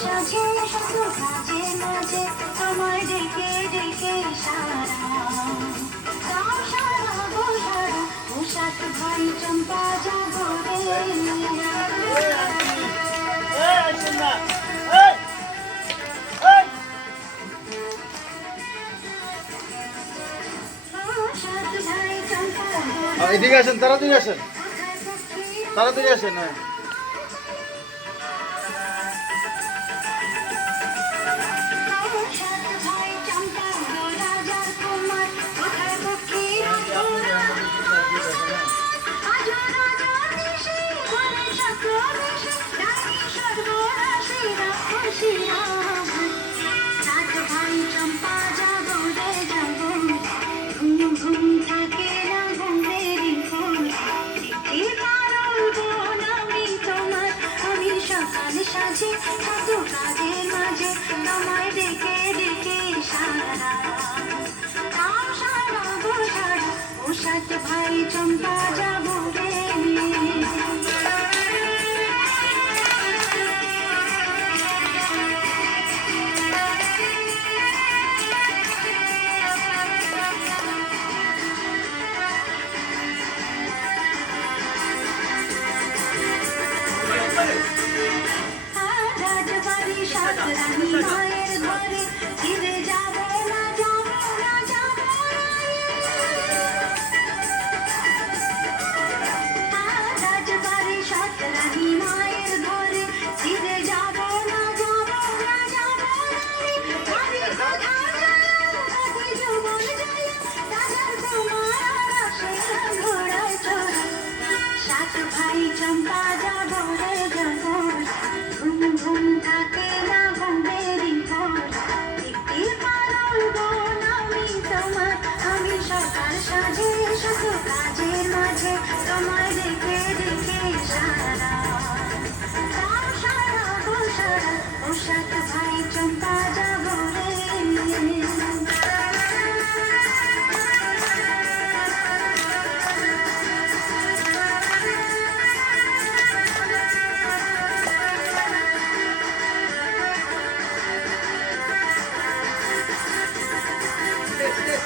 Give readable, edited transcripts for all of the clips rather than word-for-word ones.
সাজে শত কাজে মাঝে তোমায় ডেকে ডেকে সারা তাও সারা গো সারা পোশাক ভাই চম্পা যাবো এদিকে আসেন, তাড়াতাড়ি আসেন, তাড়াতাড়ি আসেন। হ্যাঁ, সাজে কত কাজের মাঝে তোমায় ডেকে ডেকে সারা তাও সারা গো সারা পোশাক ভাই চম্পা যাবো রে মায়ের ঘরে ফিরে যাবো না যাবো না যাবো রাজবাড়ি সাতরানি মায়ের ঘরে ফিরে যাবো না যাবো না যাবো আমি কথা আগে জীবন যায় রাজার কুমার আসে ঘোড়ায় চড়ে সাত ভাই চম্পা যাবো রে যাবো ঘুম ঘুম থাকে না ঘুমেরই ঘর একটি পাগল বোন আমি তোমার আমি সকাল সাজে শত কাজের মাঝে তোমায় ডেকে ডেকে সারা তাও সারা গো সারা পোশাক ভাই চম্পা যাবো রে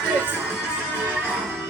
yes.